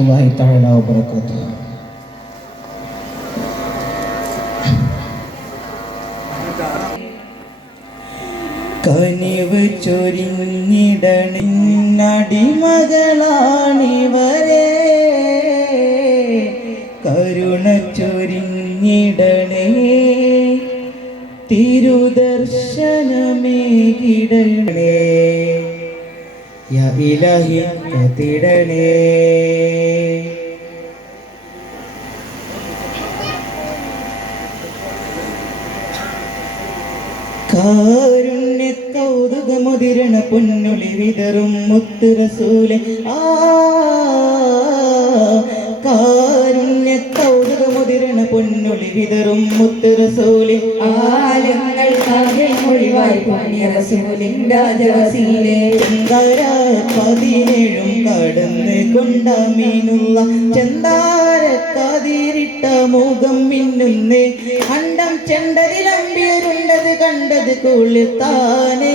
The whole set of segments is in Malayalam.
warahmatullahi taala wabarakatuh. കനിവ് ചൊരിഞ്ഞിടണിന്നടിമകളാണിവരെ കരുണ ചൊരിഞ്ഞിടണേ തിരുദർശനമേ കിടണേ ഇലഹിക്കത്തിടണേ കത്തിടണേ പൊന്നുളി വിതറും മുത്തുരസൂലെ. ആ കാരുണ്യ പൊന്നുളി വിതറും മുത്തുറസൂലെ ആലങ്ങൾക്കാകെ മൊഴിവായി പാടിയ രസൂലിന്റെ രാജവസീലേ പതിനേഴും കടന്ന് കൊണ്ട മീനുള്ള ചെന്താര കതിരിട്ട മുഖം മിന്നുന്നേ. അണ്ടം ചെണ്ടരിലമ്പിയുരുണ്ടത് കണ്ടത് കൊളുത്താനെ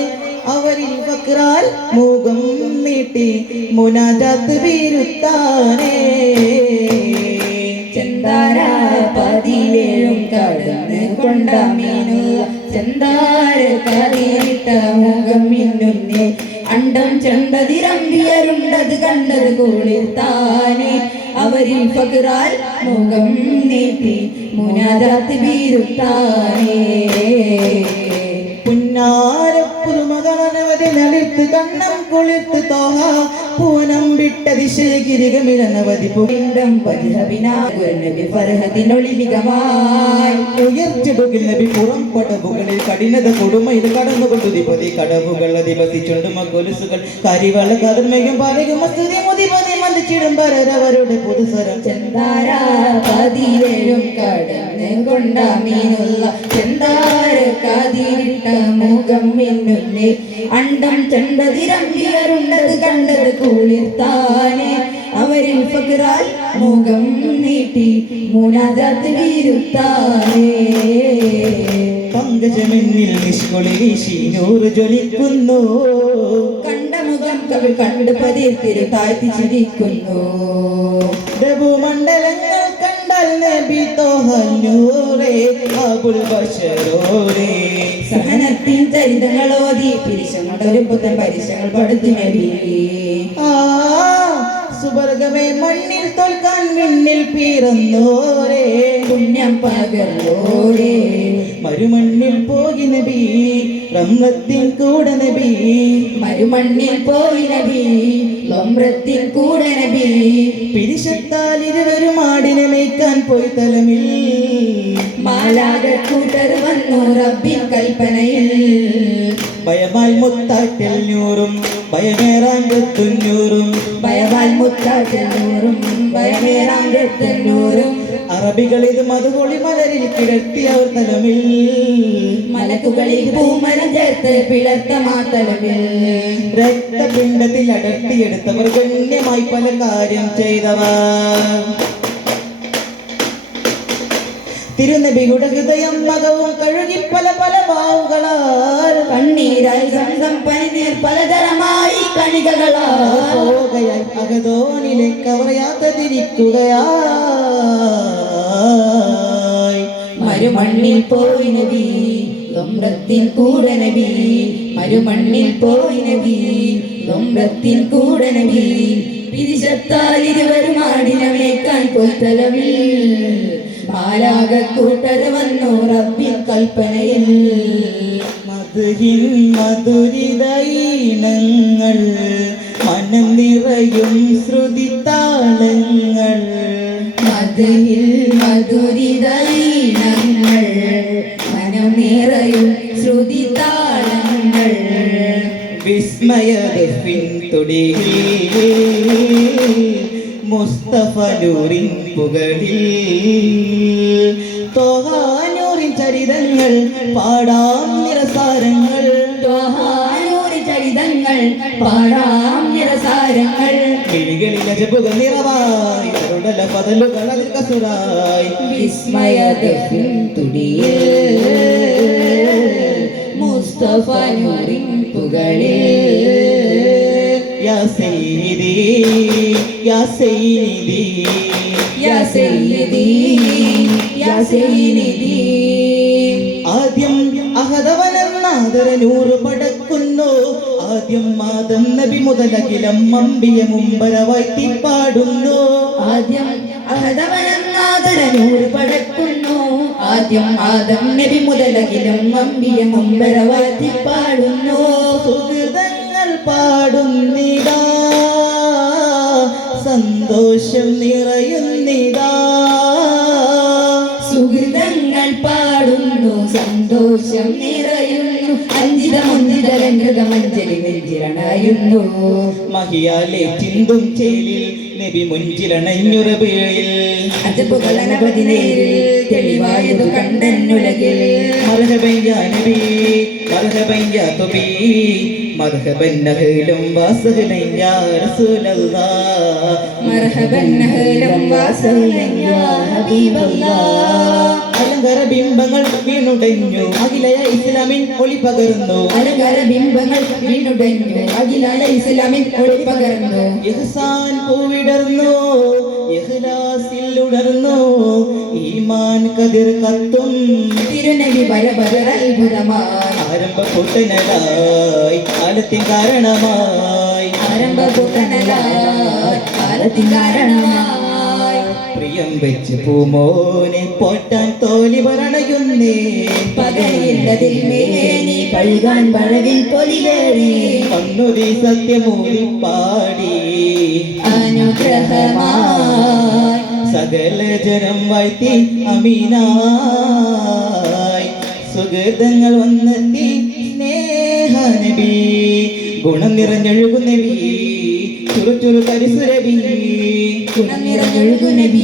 അവരിൽ വക്രാൽ മുഖം നീട്ടി മുനാജാത്ത് വീരുത്താനേ. ചെന്താര പതിയേഴും കടന്ന് കൊണ്ട മീനുള്ള ചെന്താര കറിയിട്ട മുഖം മിന്നുന്നേ. അണ്ടം ചെണ്ടതിരമ്പിയരുണ്ടത് കണ്ടത് കുളിർത്താനെ. അവരിൽ പകരാൽ മുഖം നീട്ടി മുനാദാത്ത് വീരുത്താനേ. പുന്നാരപ്പുതുമകളനവധി നളിർത്ത് കണ്ണം കുളിർത്ത് തോഹ. പൂനം വിട്ട പരിഹവിനാകുന്നബി ഫർഹത്തിനൊളിവികമായി ഉയർച്ചിടുകിൽ നബി പുറം പടവുകളിൽ കഠിനത കൊടുമയിൽ കടന്നുകൊണ്ടു ദിപതി കടവുകൾ അധിപതിച്ചുണ്ട് കൊലുസുകൾ കരിവള കരുമയും പറയും മസ്തുതി മുതിപതി മന്ദിച്ചിടും പരരവരുടെ പുതുസ്വരം ചെന്താര പതിവേഴും കടന്ന് കൊണ്ട മീനുള്ള ചെന്താര കതിരിട്ട മുഖം മിന്നുന്നേ. അണ്ടം ചെണ്ടതിരമ്പിയരുണ്ടത് കണ്ടത് കുളിർത്താനെ അവരിൽ ഫക്രാൽ മുഖം നീട്ടി മുനാജാത്ത് വീരുത്താനേ പങ്കജമെന്നിൽ നിഷ്കൊളി വീശി നൂറ് ജ്വലിക്കുന്നു. കണ്ട മുഖം കവിൾ കണ്ട് പതിർത്തിരു താഴ്ത്തി ചിരിക്കുന്നു. മണ്ഡലങ്ങൾ നബി തോഹന്നൂറേ അബുൽ ബഷറോരേ സഹനത്തിൻ ചരിതങ്ങളോതി പിരിശങ്ങളുടെ പുത്തൻ പരിശങ്ങൾ പടുത്തു നബി ആ സുവർഗമേ മണ്ണിൽ തോൽക്കാൻ മണ്ണിൽ പീറന്നോരേ പുണ്യം പകർന്നോരേ. മരുമണ്ണിൽ പോയി നബി ബ്രഹ്മത്തിൽ കൂടെ നബി. മരുമണ്ണിൽ പോയി നബി ബ്രഹ്മത്തിൽ കൂടെ നബി. പിരിശത്താൽ ഇരുവരും ആടിനെ മേയ്ക്കാൻ പോയി തലമിൽ. മാലാക കൂട്ടർ വന്നു റബ്ബിൻ കൽപ്പനയിൽ. ഭയമാൽ മുത്താറ്റൽ നൂറും ഭയമേറാങ്കത്തുന്നൂറും തൊണ്ണൂറും ഭയവാൽ മുത്താറ്റൂറും ഭയമേറാങ്കത്തുന്നൂറും അറബികൾ ഇത് മധുകൊളി മലരിൽ കിടത്തി അവർ തലമിൽ. മലക്കുകളിൽ പൂമരം ചേർത്ത് പിളർത്ത മാതലമിൽ രക്തപിണ്ഡത്തിൽ അടർത്തിയെടുത്തവർ ഗണ്യമായി പല കാര്യം ചെയ്തവർ. തിരുനബിയുടെ ഹൃദയം മകവും കഴുകി പല പല വാവുകളാൽ കണ്ണീരായി സംസം പനിനീർ പലതരമായി കണികകളാ പോകയായി അകതോനിലേക്ക് അവർ യാത്ര തിരിക്കുകയാ മരുമണ്ണിൽ പോയി നബി ലൊമ്രത്തിൻ കൂടെ നബി. മരുമണ്ണിൽ പോയി നബി ലൊമ്രത്തിൻ കൂടെ നബി. പിരിശത്താൽ ഇരുവരും ആടിനവേക്കാൻ പോയി മാലാക കൂട്ടർ വന്നു റബ്ബി കൽപ്പനയിൽ മധുരിൽ മധുരിതൈനങ്ങൾ മനം നിറയും ശ്രുതിത്താളങ്ങൾ മധുഹിൽ മധുരിതൈനങ്ങൾ മനം നിറയും ശ്രുതിത്താളങ്ങൾ വിസ്മയ തുടിയിൽ മുസ്തഫ നൂറിൻ പുകളിൽ തോഹാനൂറിൻ ചരിതങ്ങൾ പാടാം നിരസാരങ്ങൾ. തോഹാനൂറിൻ ചരിതങ്ങൾ പാടാം നിരസാരങ്ങൾ. കിളികളിൽ അജബുകൾ നിറവായി അരുടല പതലുകൾ അതിൽ കസുരായി വിസ്മയതഫിൻ തുടിയിൽ. മുസ്തഫ നൂറിൻ പുകളിൽ യാ سيدي يا سيدي يا سيدي يا سيدي ആദ്യം അഹദവനെന്നാദര നൂറ് പടക്കുന്നു. ആദ്യം മാതം നബി മുതലകിലം മമ്പിയ മുമ്പര പാടുന്നു. ആദ്യം അഹദവനെന്നാദര നൂറ് പടക്കുന്നു. ആദ്യം ആദം നബി മുതലകിലം മമ്പിയ മുമ്പര പാടുന്നു. സുഹൃതങ്ങൾ പാടുന്നിതാ സന്തോഷം നിറയുന്നിതാ സുഹൃതങ്ങൾ പാടുന്നു സന്തോഷം നിറയുന്നു. അഞ്ചിത മുഞ്ചിത രംഗമഞ്ജലി നെഞ്ചിരണയുന്നു മഹിയാലെ ചിന്തും ചേലിൽ നബി അനവധി നേരിൽ തെളിവായതു കണ്ടെന്നുലകിൽ. നബി തുബി. മർഹബൻ നഹലും വാസഹലൻ യാ റസൂലല്ലാഹ്. മർഹബൻ അഹ്ലം വസഹലൻ യാ ഹബീബല്ലാഹ്. അലങ്കര ബിംബങ്ങൾ വീണുടഞ്ഞു. അഖിലയ ഇസ്ലാമിൻ ഒളി പകർന്നു. അലങ്കര ബിംബങ്ങൾ വീണുടഞ്ഞു. അഖിലായ ഒളി പകർന്നു. ഇഹ്സാൻ പൂവിടർന്നു. ഇഖ്ലാസിൽ ഉണർന്നു. ഈമാൻ കതിർ കത്തും. തിരുനബി പരപര അത്ഭുതമായി. ആരംഭ കൂട്ടനായി കാലത്തിൻ കാരണമായി. ആരംഭ കൂട്ടനായി കാലത്തിൻ കാരണമായി. പ്രിയം വെച്ച് പൂമോനെ പോറ്റാൻ തോലി വരണയുന്നേ പകയില്ലതിൽ മേനി പഴുകാൻ പഴവിൽ പൊലികേറി കണ്ണുതി സത്യമൂടി പാടി. അനുഗ്രഹമാ സകല ജനം വാഴ്ത്തി അമീനായി. സുഗതങ്ങൾ വന്നെത്തി സ്നേഹനബി ഗുണം നിറഞ്ഞൊഴുകും നബി ചുറു ചുറു കരിസുരബി ഗുണം നിറഞ്ഞൊഴുകു നബി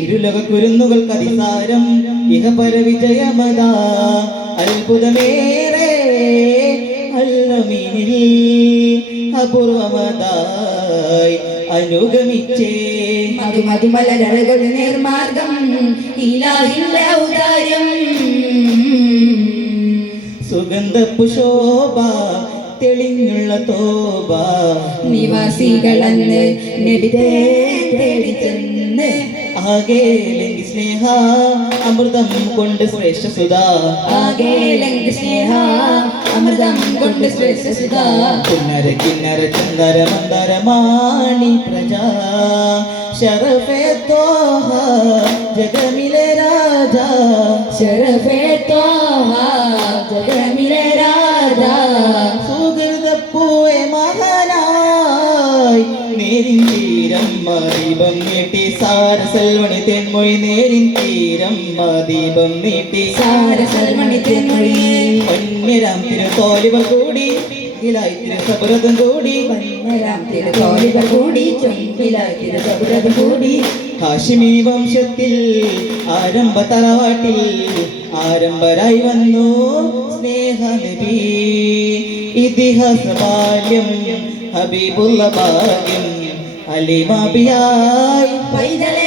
ഇരുലോക കുരുന്നുകൾ കതിസാരം ഇഹപര വിജയമത അത്ഭുതമേറെ അല്ലമീനിൽ അപൂർവമതായി അനുഗമിച്ചേ. മധു മധുമലരകൾ നിർമാർഗം ഇലാഹില്ല ഔദാര്യം സുഗന്ധ പുഷോഭ തെളിഞ്ഞുള്ള തോബ നിവാസികളന്ന് നബിതേ തേടി ചെന്ന് ആകെ ലംഘി സ്നേഹ അമൃതം കൊണ്ട് ശ്രേഷ്ഠ സുധാ. ആകേലെങ്കിൽ സ്നേഹ അമൃതം കൊണ്ട് ശ്രേഷ്ഠ സുധാ. കിന്നര കിന്നര ചന്ദര മന്ദര മാണി പ്രജ. ശരഫേ തോഹ ജഗമിലെ രാജ. ശരഫേ തോഹ ജഗമിലെ രാജാ സുഹൃത പൂവെ മകനായി നേരിൻ തീരം ദീപം നീട്ടി സാരസൽവണി തെന്മൊഴി നേരിൻ തീരം ദീപം നീട്ടി സാരസൽമണി തെന്മൊഴി പൊന്നിരാം തിരുത്തോലിവ കൂടി ഇലായി തിരുസബ്രതം കൂടി വന്നരാം തിരുതോലികൾ കൂടി കൂടി ഹാഷിമി വംശത്തിൽ ആരംഭ തറവാട്ടിൽ ആരംഭരായി വന്നു സ്നേഹനബി ഇതിഹാസ ബാല്യം ഹബീബുള്ള ഭാഗ്യം അലിമാബിയായി. പൈതലെ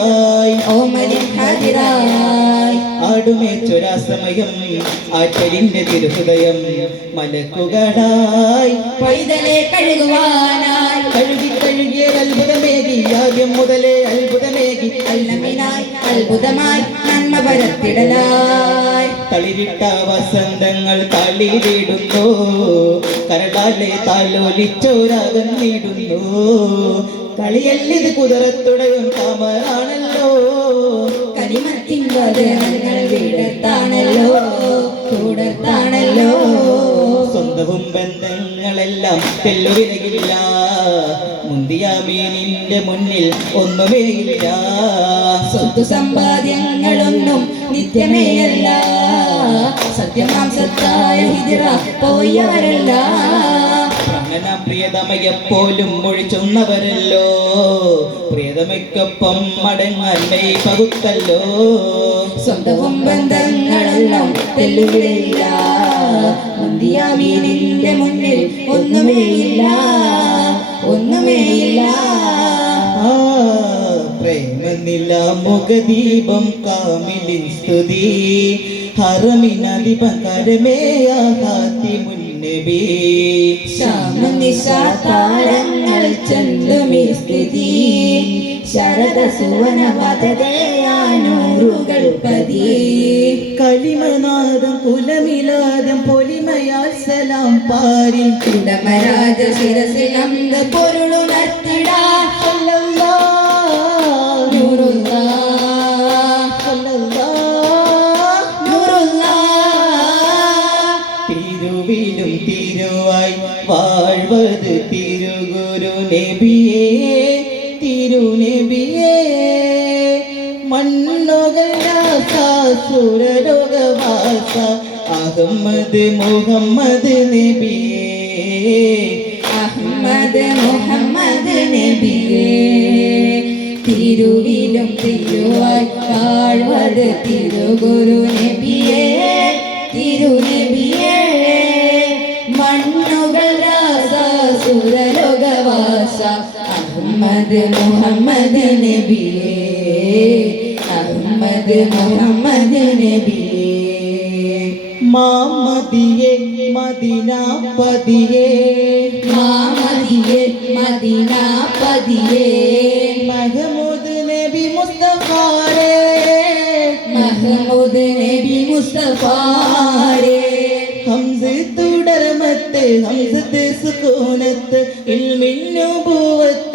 കുളിരിലായി ഓമലിൻ ഹാജിറായി ആടുമേച്ചൊരാസമയം ആറ്റലിന്റെ തിരുഹൃദയം മലക്കുകളായി പൈതലെ കഴുകുവാനായി. കഴുകി കഴുകിയ അത്ഭുതമേകി ആദ്യം മുതലേ അത്ഭുതമേകി. അല്ലമിനായി അത്ഭുതമായി നന്മ പരത്തിടലായി. തളിരിട്ട വസന്തങ്ങൾ തളിരിടുന്നു. കരടാലെ താലോലിച്ചോരകന്നിടുന്നു കളിയല്ലിത് കുതിരത്തുടയും വചനങ്ങൾ വിടത്താണല്ലോ തുടർത്താണല്ലോ. സ്വന്തവും ബന്ധങ്ങളെല്ലാം തെല്ലുവിലകില്ല മുന്തിയ മീനിന്റെ മുന്നിൽ ഒന്നുമേയില്ല. സ്വത്ത് സമ്പാദ്യങ്ങളൊന്നും നിത്യമേയല്ല. സത്യമാംസത്തായ ഹിതിറ ഹിജറ പോയാരല്ല പ്രാണന പ്രിയതമയെപ്പോലും ഒഴിച്ചുന്നവരല്ലോ. പ്രിയതമയ്ക്കൊപ്പം മടങ്ങല്ലേ പകുത്തല്ലോ. സ്വന്തവും ബന്ധങ്ങളെല്ലാം മുന്തിയാമീനിന്റെ മുന്നിൽ ഒന്നുമേയില്ല. ഒന്നുമേയില്ല. പ്രേമനില മുഖദീപം കാമിലി സ്തുതി. ഹറമിനധിപം കരമേയാത്തി മുന്നബി ശ്യാമനിശാതാരങ്ങൾ ചന്തുമി സ്ഥിതി. ശരദ സുവന വദതയാനൂറുകൾ പതി. കളിമനാദം കുലമിലാദം പൊലിമയാൽ സലാം പാരി കുടമരാജ ശിരസിലം പൊരുളുണർത്തിടാ. നബിയേ തിരുനബിയേ മണ്ണുകൾ സുരലോകവാസ അഹമ്മദ് മുഹമ്മദ് നബിയേ അഹമ്മദ് മുഹമ്മദ് നബിയേ തിരുവിലും തിരുവായി വാഴ്വത് തിരുഗുരു നബിയേ തിരുനബിയേ അഹമ്മദ് മുഹമ്മദ് നബിയേ അഹമ്മദ് മുഹമ്മദ് നബിയേ മാമതിയെ മദിനാപതിയേ മാമതിയെ മദീന പതിയേ. മഹമൂദ് നബി മുസ്തഫാരേ മഹമൂദ് നബി മുസ്തഫാരേ ഹംസ തുടർമത്ത് ഹംസത്ത് സുകൂനത്ത്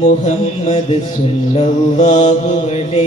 മുഹമ്മദ് സല്ലല്ലാഹു അലൈഹി